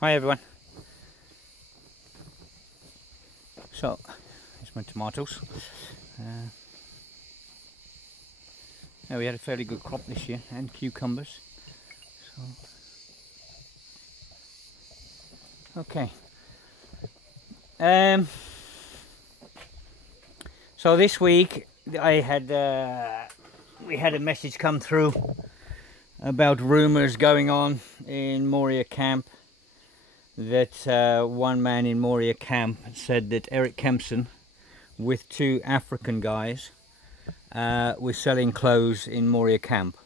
Hi everyone. So, here's my tomatoes. Now we had a fairly good crop this year, and cucumbers. So, okay. So this week we had a message come through about rumours going on in Moria camp. That one man in Moria camp said that Eric Kempson, with two African guys, was selling clothes in Moria camp,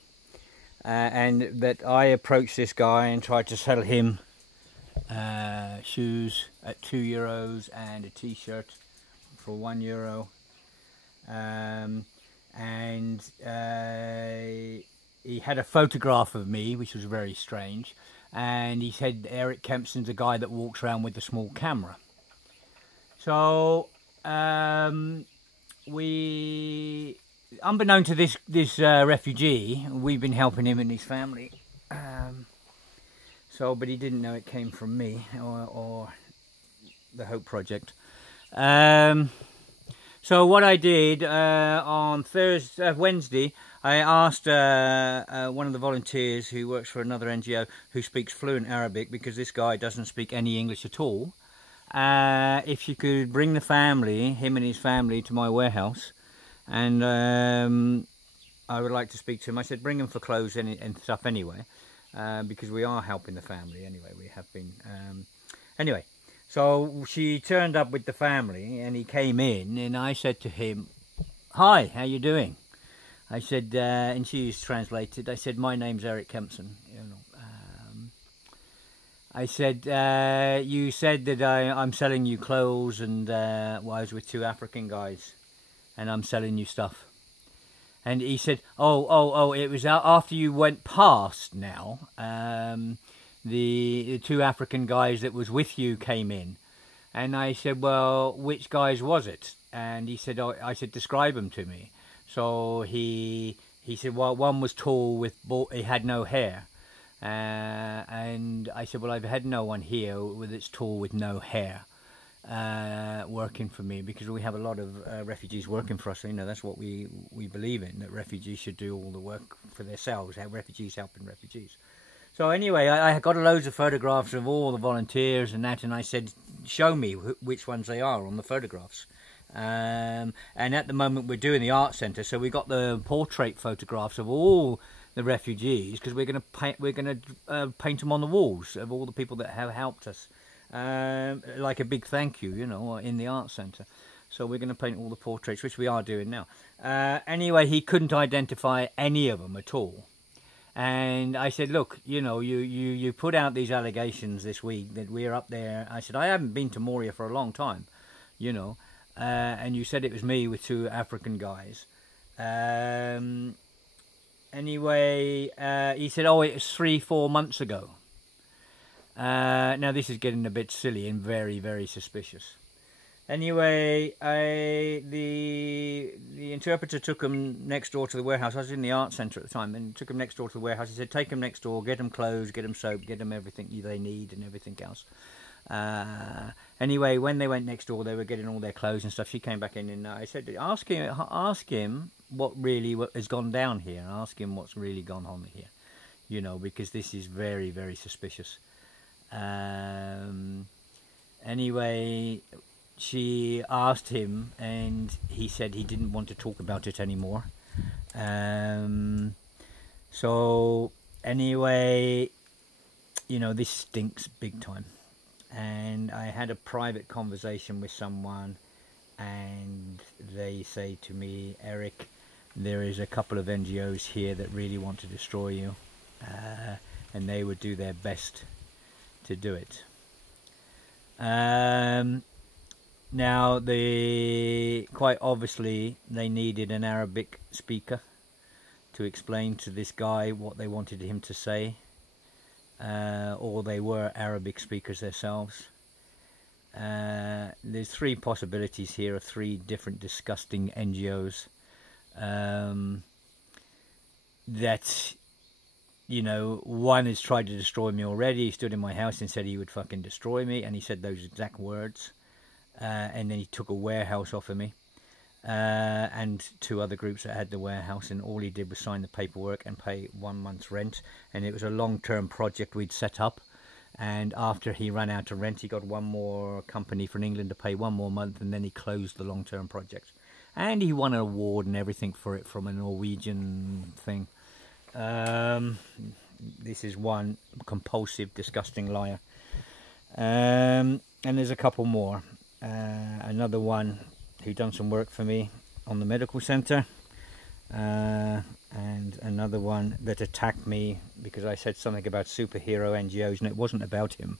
and that I approached this guy and tried to sell him shoes at €2 and a t-shirt for €1, and he had a photograph of me, which was very strange. And he said Eric Kempson's a guy that walks around with a small camera. So we, unbeknown to this refugee, we've been helping him and his family. But he didn't know it came from me or the Hope Project. So what I did on Wednesday, I asked one of the volunteers who works for another NGO who speaks fluent Arabic, because this guy doesn't speak any English at all, if she could bring the family, him and his family, to my warehouse, and I would like to speak to him. I said bring him for clothes and stuff anyway, because we are helping the family anyway. We have been anyway. So she turned up with the family, and he came in, and I said to him, "Hi, how you doing?" I said, and she's translated. I said, "My name's Eric Kempson." I said, "You said that I'm selling you clothes, and I was with two African guys, and I'm selling you stuff." And he said, "Oh, it was after you went past now. The two African guys that was with you came in." And I said, "Well, which guys was it?" And he said, "Oh," I said, "Describe them to me." So he said, "Well, one was tall he had no hair." And I said, "Well, I've had no one here that's tall with no hair working for me, because we have a lot of refugees working for us. So, that's what we believe in, that refugees should do all the work for themselves, have refugees helping refugees." So anyway, I got loads of photographs of all the volunteers and that, and I said, "Show me which ones they are on the photographs." And at the moment we're doing the art centre, so we got the portrait photographs of all the refugees, because we're going to paint them on the walls of all the people that have helped us, like a big thank you, in the art centre. So we're going to paint all the portraits, which we are doing now. Anyway, he couldn't identify any of them at all. And I said, "Look, you put out these allegations this week that we're up there." I said, "I haven't been to Moria for a long time, and you said it was me with two African guys." Anyway, he said, "Oh, it was 3-4 months ago." Now this is getting a bit silly and very, very suspicious. Anyway, the interpreter took him next door to the warehouse. I was in the art centre at the time, and took him next door to the warehouse. He said, "Take him next door, get them clothes, get them soap, get them everything they need and everything else." Anyway, when they went next door, they were getting all their clothes and stuff. She came back in, and I said, ask him what has gone down here. Ask him what's really gone on here, because this is very, very suspicious. Anyway, she asked him, and he said he didn't want to talk about it anymore. So anyway, this stinks big time. And I had a private conversation with someone, and they say to me, "Eric, there is a couple of NGOs here that really want to destroy you, and they would do their best to do it." Now, quite obviously, they needed an Arabic speaker to explain to this guy what they wanted him to say, or they were Arabic speakers themselves. There's 3 possibilities here of 3 different disgusting NGOs that you know, one has tried to destroy me already. He stood in my house and said he would fucking destroy me, and he said those exact words. And then he took a warehouse off of me. And 2 other groups that had the warehouse, and all he did was sign the paperwork and pay 1 month's rent. And it was a long-term project we'd set up. And after he ran out of rent, he got one more company from England to pay 1 more month, and then he closed the long-term project. And he won an award and everything for it from a Norwegian thing. This is one compulsive, disgusting liar. And there's a couple more. Another one who done some work for me on the medical centre, and another one that attacked me because I said something about superhero NGOs, and it wasn't about him.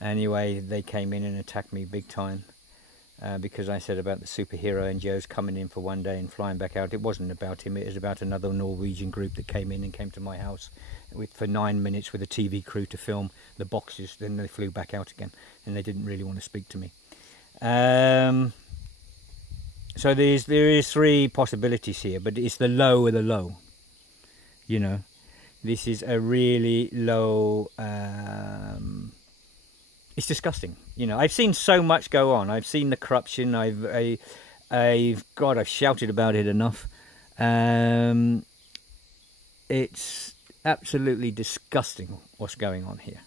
Anyway, they came in and attacked me big time because I said about the superhero NGOs coming in for 1 day and flying back out. It wasn't about him, it was about another Norwegian group that came in and came to my house for 9 minutes with a TV crew to film the boxes. Then they flew back out again, and they didn't really want to speak to me. So there is 3 possibilities here, but it's the low of the low. You know, this is a really low. It's disgusting. You know, I've seen so much go on. I've seen the corruption. I've shouted about it enough. It's absolutely disgusting what's going on here.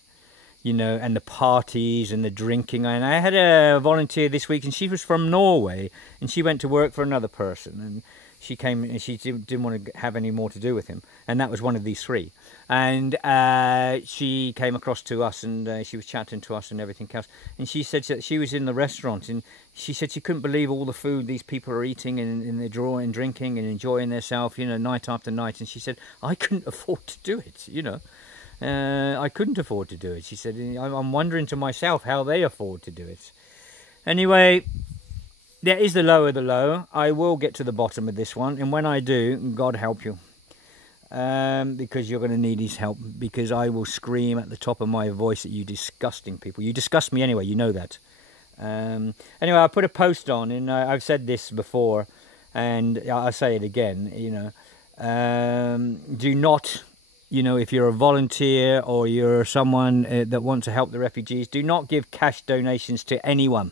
You know, and the parties and the drinking. And I had a volunteer this week, and she was from Norway, and she went to work for another person, and she came and she didn't want to have any more to do with him, and that was one of these 3. And she came across to us, and she was chatting to us and everything else, and she said that she was in the restaurant, and she said she couldn't believe all the food these people are eating, and they're drawing, drinking and enjoying themselves, you know, night after night. And she said, I couldn't afford to do it, you know. I couldn't afford to do it. She said, I'm wondering to myself how they afford to do it. Anyway, there is the low of the low. I will get to the bottom of this one. And when I do, God help you. Because you're going to need his help. Because I will scream at the top of my voice at you disgusting people. You disgust me anyway, you know that. Anyway, I put a post on, and I've said this before, and I'll say it again, you know. Do not... You know, if you're a volunteer or you're someone that wants to help the refugees, do not give cash donations to anyone.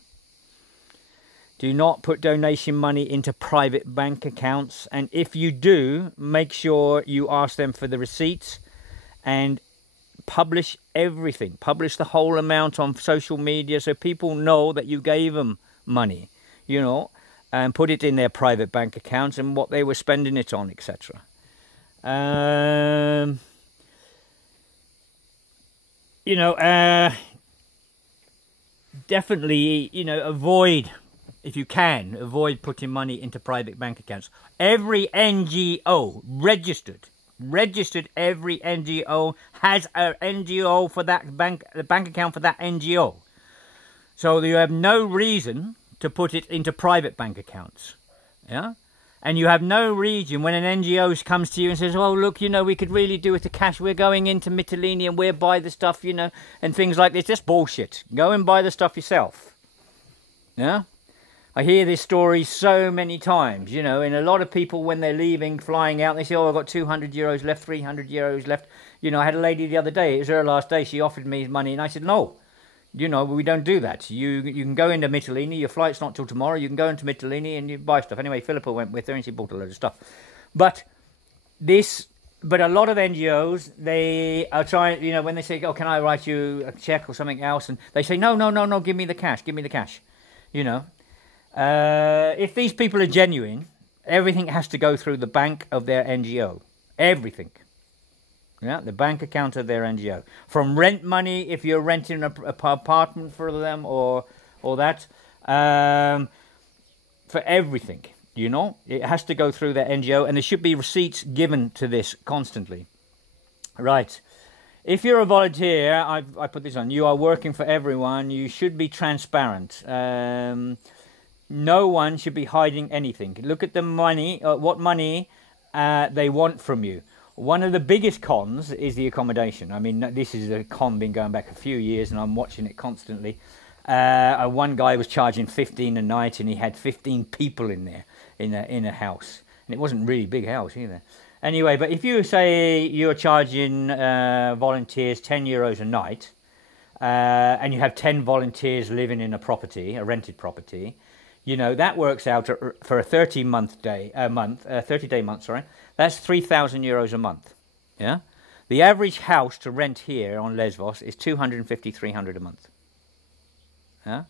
Do not put donation money into private bank accounts. And if you do, make sure you ask them for the receipts and publish everything. Publish the whole amount on social media so people know that you gave them money, you know, and put it in their private bank accounts and what they were spending it on, etc. You know, definitely, you know, avoid, if you can, avoid putting money into private bank accounts. Every NGO registered, every NGO has an NGO for that bank, the bank account for that NGO. So you have no reason to put it into private bank accounts, yeah? And you have no reason when an NGO comes to you and says, oh, look, you know, we could really do with the cash. We're going into Mytilene and we'll buy the stuff, you know, and things like this. Just bullshit. Go and buy the stuff yourself. Yeah? I hear this story so many times, you know, and a lot of people, when they're leaving, flying out, they say, oh, I've got 200 euros left, 300 euros left. You know, I had a lady the other day, it was her last day, she offered me money, and I said, no. You know, we don't do that. You can go into Mytilene. Your flight's not till tomorrow. You can go into Mytilene and you buy stuff. Anyway, Philippa went with her and she bought a load of stuff. But a lot of NGOs, they are trying, you know, when they say, oh, can I write you a check or something else? And they say, no, give me the cash. Give me the cash. You know, if these people are genuine, everything has to go through the bank of their NGO. Everything. Yeah, the bank account of their NGO. From rent money, if you're renting an apartment for them or that, for everything, you know, it has to go through their NGO, and there should be receipts given to this constantly. Right. If you're a volunteer, I put this on, you are working for everyone, you should be transparent. No one should be hiding anything. Look at the money, what money they want from you. One of the biggest cons is the accommodation. I mean, this is a con been going back a few years, and I'm watching it constantly. One guy was charging 15 a night, and he had 15 people in there in a house, and it wasn't a really big house either. Anyway, but if you say you're charging volunteers €10 a night, and you have 10 volunteers living in a property, a rented property, you know, that works out for a 30-day month, sorry, that's €3,000 a month. Yeah, the average house to rent here on Lesvos is 250, 300 a month. Yeah,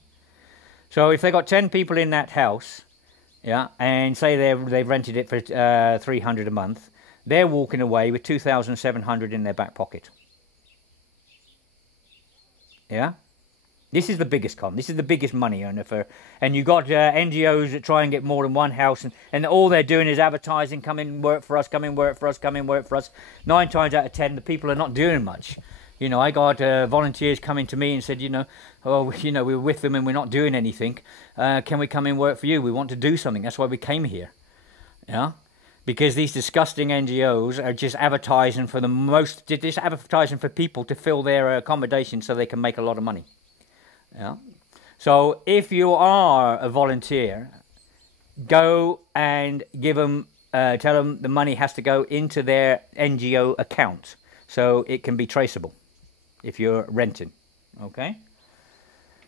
so if they got 10 people in that house, yeah, and say they've rented it for 300 a month, they're walking away with 2,700 in their back pocket. Yeah, this is the biggest con. This is the biggest money earner for, and you got NGOs that try and get more than one house, and all they're doing is advertising, come in, work for us, come in, work for us, come in, work for us. 9 times out of 10, the people are not doing much. You know, I got volunteers coming to me and said, you know, oh, you know, we're with them and we're not doing anything. Can we come and work for you? We want to do something. That's why we came here. Yeah. Because these disgusting NGOs are just advertising for just advertising for people to fill their accommodation so they can make a lot of money. Yeah. So if you are a volunteer, go and give them, tell them the money has to go into their NGO account so it can be traceable if you're renting. Okay.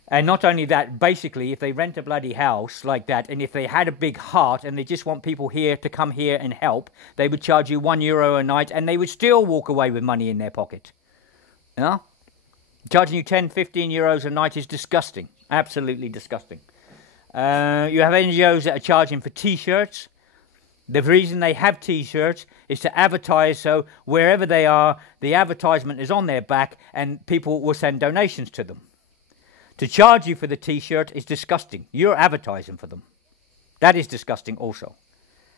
And not only that, basically, if they rent a bloody house like that, and if they had a big heart and they just want people here to come here and help, they would charge you €1 a night and they would still walk away with money in their pocket. Yeah? Charging you 10, 15 euros a night is disgusting. Absolutely disgusting. You have NGOs that are charging for T-shirts. The reason they have T-shirts is to advertise, so wherever they are, the advertisement is on their back and people will send donations to them. To charge you for the T-shirt is disgusting. You're advertising for them. That is disgusting also.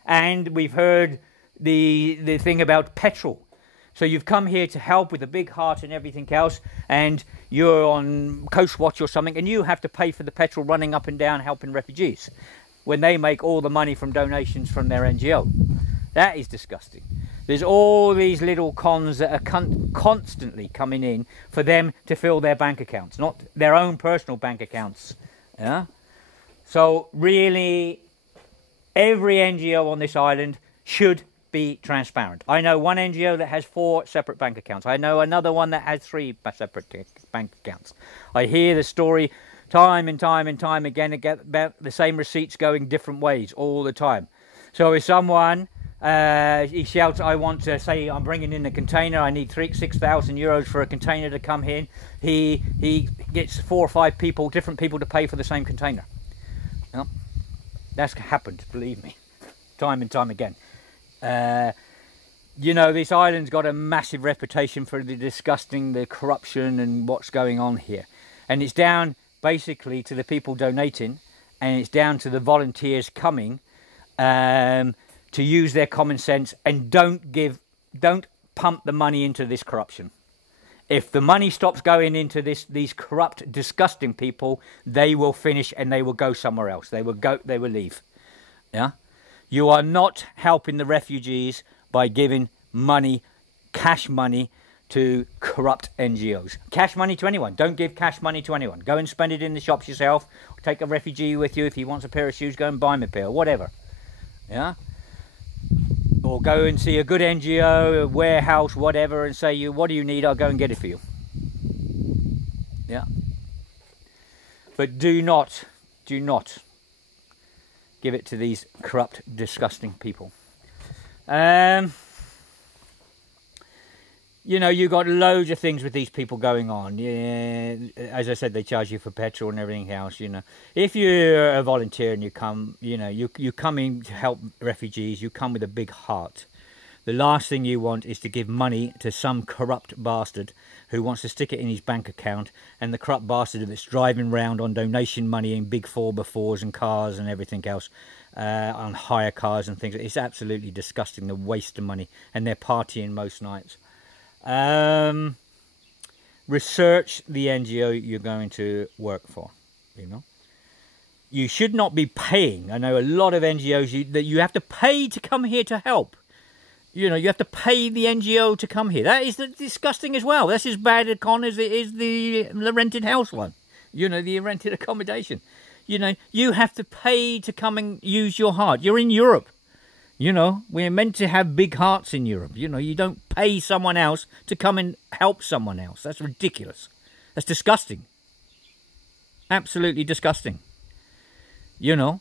And we've heard the thing about petrol. So you've come here to help with a big heart and everything else, and you're on Coast Watch or something, and you have to pay for the petrol running up and down helping refugees when they make all the money from donations from their NGO. That is disgusting. There's all these little cons that are constantly coming in for them to fill their bank accounts, not their own personal bank accounts. Yeah. So really, every NGO on this island should be transparent. I know one NGO that has 4 separate bank accounts. I know another one that has 3 separate bank accounts. I hear the story time and time and time again about the same receipts going different ways all the time. So if someone he shouts, I want to say I'm bringing in a container, I need 6,000 euros for a container to come in, he gets 4 or 5 people, different people to pay for the same container. You know? That's happened, believe me, time and time again. You know, this island's got a massive reputation for the disgusting, the corruption and what's going on here. And it's down basically to the people donating, and it's down to the volunteers coming to use their common sense and don't pump the money into this corruption. If the money stops going into these corrupt, disgusting people, they will finish and they will go somewhere else. They will leave. Yeah, you are not helping the refugees by giving money, cash money, to corrupt NGOs. Cash money to anyone. Don't give cash money to anyone. Go and spend it in the shops yourself. Take a refugee with you. If he wants a pair of shoes, go and buy him a pair, whatever. Yeah. Or go and see a good NGO, a warehouse, whatever, and say, what do you need? I'll go and get it for you. Yeah. But do not give it to these corrupt, disgusting people. You know, you've got loads of things with these people going on. Yeah, as I said, they charge you for petrol and everything else, you know. If you're a volunteer and you come, you know, you come in to help refugees, you come with a big heart. The last thing you want is to give money to some corrupt bastard who wants to stick it in his bank account, and the corrupt bastard that's driving around on donation money in big 4x4s and cars and everything else, on hire cars and things. It's absolutely disgusting, the waste of money, and they're partying most nights. Research the NGO you're going to work for, you know. You should not be paying. I know a lot of NGOs that you have to pay to come here to help. You know, you have to pay the NGO to come here. That is disgusting as well. That's as bad a con as it is the rented house one. You know, the rented accommodation. You know, you have to pay to come and use your heart. You're in Europe. You know, we're meant to have big hearts in Europe. You know, you don't pay someone else to come and help someone else. That's ridiculous. That's disgusting. Absolutely disgusting. You know,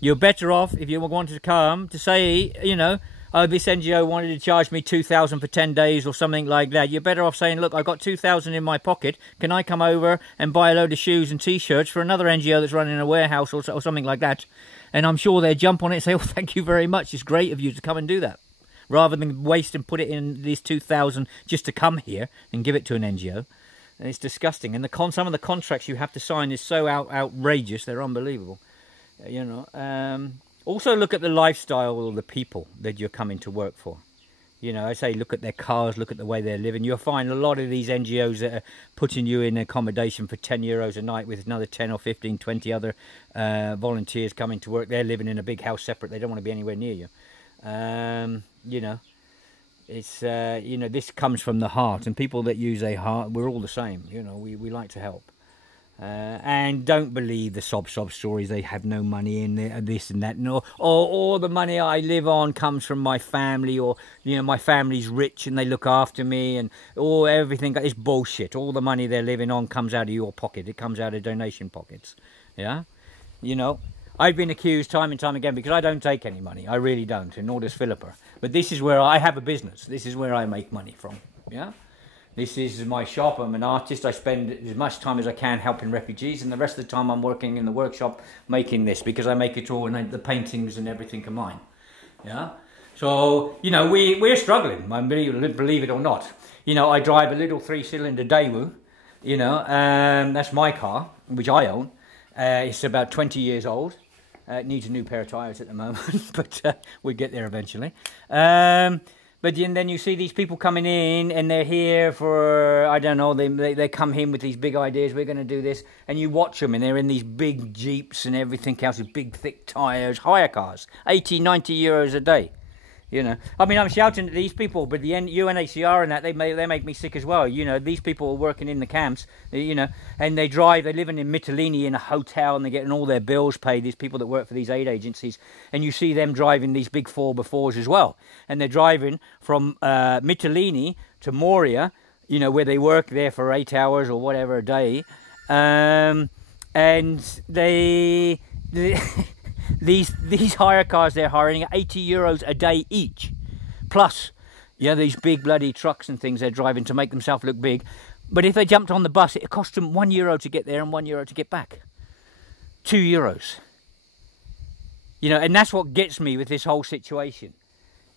you're better off if you wanted to come to say, you know, oh, this NGO wanted to charge me 2,000 for 10 days or something like that. You're better off saying, look, I've got 2,000 in my pocket. Can I come over and buy a load of shoes and T-shirts for another NGO that's running a warehouse or something like that? And I'm sure they'll jump on it and say, oh, thank you very much. It's great of you to come and do that. Rather than waste and put it in these 2,000 just to come here and give it to an NGO. And it's disgusting. And some of the contracts you have to sign is so outrageous. They're unbelievable. You know, also look at the lifestyle of the people that you're coming to work for. You know, I say look at their cars, look at the way they're living. You'll find a lot of these NGOs that are putting you in accommodation for €10 a night with another 10 or 15, 20 other volunteers coming to work. They're living in a big house separate. They don't want to be anywhere near you. You know, it's, you know, this comes from the heart. And people that use a heart, we're all the same. You know, we like to help. And don't believe the sob stories. They have no money in there, this and that, or all the money I live on comes from my family, or you know, my family's rich and they look after me, and or everything is bullshit. All the money they're living on comes out of your pocket. It comes out of donation pockets. Yeah, you know, I've been accused time and time again because I don't take any money. I really don't, and nor does Philippa. But this is where I have a business. This is where I make money from. Yeah. This is my shop. I'm an artist. I spend as much time as I can helping refugees, and the rest of the time I'm working in the workshop making this, because I make it all, and the paintings and everything are mine. Yeah. So, you know, we're struggling, believe it or not. You know, I drive a little 3-cylinder Daewoo, you know, that's my car, which I own. It's about 20 years old. It needs a new pair of tyres at the moment, but we'll get there eventually. But then you see these people coming in and they're here for, I don't know, they come in with these big ideas, we're going to do this, and you watch them and they're in these big Jeeps and everything else with big thick tyres, hire cars, 80, 90 euros a day. You know, I mean, I'm shouting at these people, but the UNHCR and that, they make me sick as well. You know, these people are working in the camps, you know, and they're living in Mytilene in a hotel, and they're getting all their bills paid, these people that work for these aid agencies. And you see them driving these big 4x4s as well. And they're driving from Mytilene to Moria, you know, where they work there for 8 hours or whatever a day. And These hire cars they're hiring are 80 euros a day each. Plus, yeah, these big bloody trucks and things they're driving to make themselves look big. But if they jumped on the bus, it cost them €1 to get there and €1 to get back. €2. You know, and that's what gets me with this whole situation.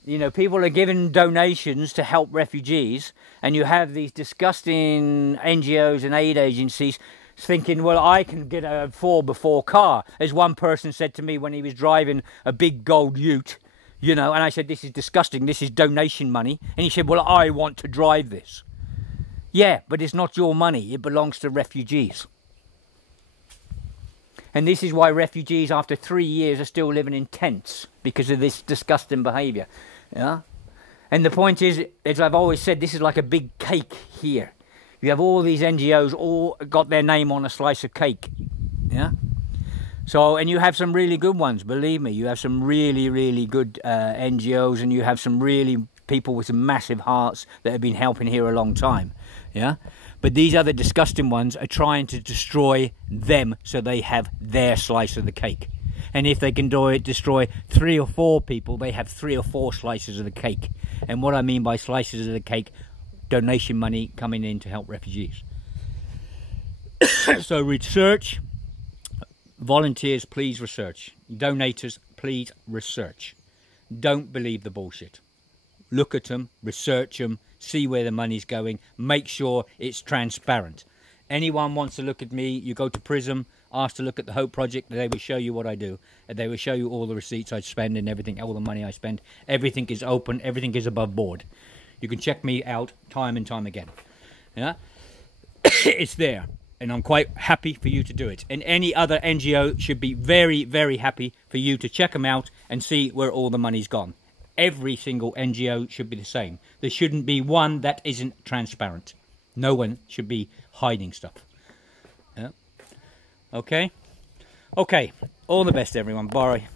You know, people are giving donations to help refugees, and you have these disgusting NGOs and aid agencies thinking, well, I can get a 4x4 car, as one person said to me when he was driving a big gold ute, you know, and I said, this is disgusting, this is donation money, and he said, well, I want to drive this. Yeah, but it's not your money, it belongs to refugees. And this is why refugees after 3 years are still living in tents, because of this disgusting behaviour. Yeah? And the point is, as I've always said, this is like a big cake here. You have all these NGOs all got their name on a slice of cake. Yeah? So, and you have some really good ones, believe me. You have some really, really good NGOs, and you have some really people with some massive hearts that have been helping here a long time. Yeah? But these other disgusting ones are trying to destroy them so they have their slice of the cake. And if they can destroy 3 or 4 people, they have 3 or 4 slices of the cake. And what I mean by slices of the cake, donation money coming in to help refugees. So research, volunteers, please research. Donators, please research. Don't believe the bullshit. Look at them, research them, see where the money's going, make sure it's transparent. Anyone wants to look at me, you go to Prism, ask to look at the Hope Project, they will show you what I do. They will show you all the receipts I spend and everything, all the money I spend. Everything is open, everything is above board. You can check me out time and time again. Yeah, it's there, and I'm quite happy for you to do it. And any other NGO should be very, very happy for you to check them out and see where all the money's gone. Every single NGO should be the same. There shouldn't be one that isn't transparent. No one should be hiding stuff. Yeah. Okay. Okay. All the best, everyone. Bye.